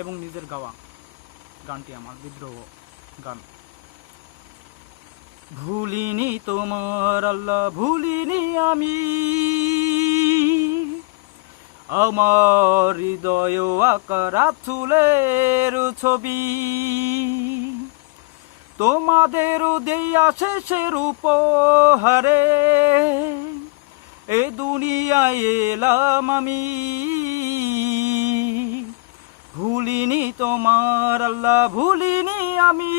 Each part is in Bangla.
এবং নিজের গাওয়া গানটি আমার বিদ্রোহ গান। ভুলিনি তোমার আল্লাহ, ভুলিনি আমি, আমার হৃদয় আকার চুলের ছবি, তোমাদেরও দেয়া শেষের উপহারে এ দুনিয়ায় এলাম আমি। ভুলিনি তোমার আল্লাহ, ভুলিনি আমি।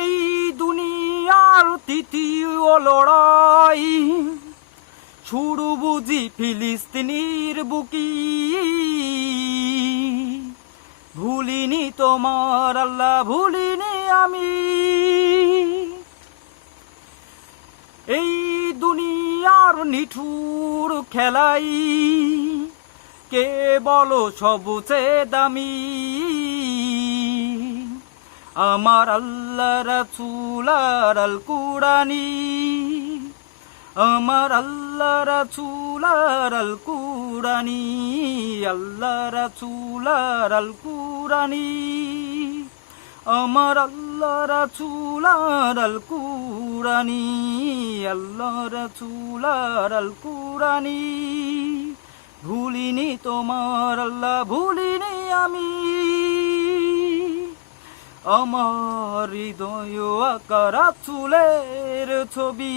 এই দুনিয়ার তৃতীয় লড়াই শুরু বুঝি ফিলিস্তিনির বুকি। ভুলিনি তোমার আল্লাহ, ভুলিনি আমি। এই দুনিয়ার নিঠুর খেলাই কে বলো সবচেয়ে দামি? আমার আল্লাহ রাসূল আর আল কুরআনী, আমার আল্লাহ রাসূল আর আল কুরআনী, আল্লাহ রাসূল আর আল কুরআনী, আমার আল্লাহ রাসূল আর আল কুরআনী, আল্লাহ রাসূল আর আল কুরআনী। ভুলিনি তোমার আল্লাহ, ভুলিনি আমি, আমার হৃদয় আকার চুলের ছবি।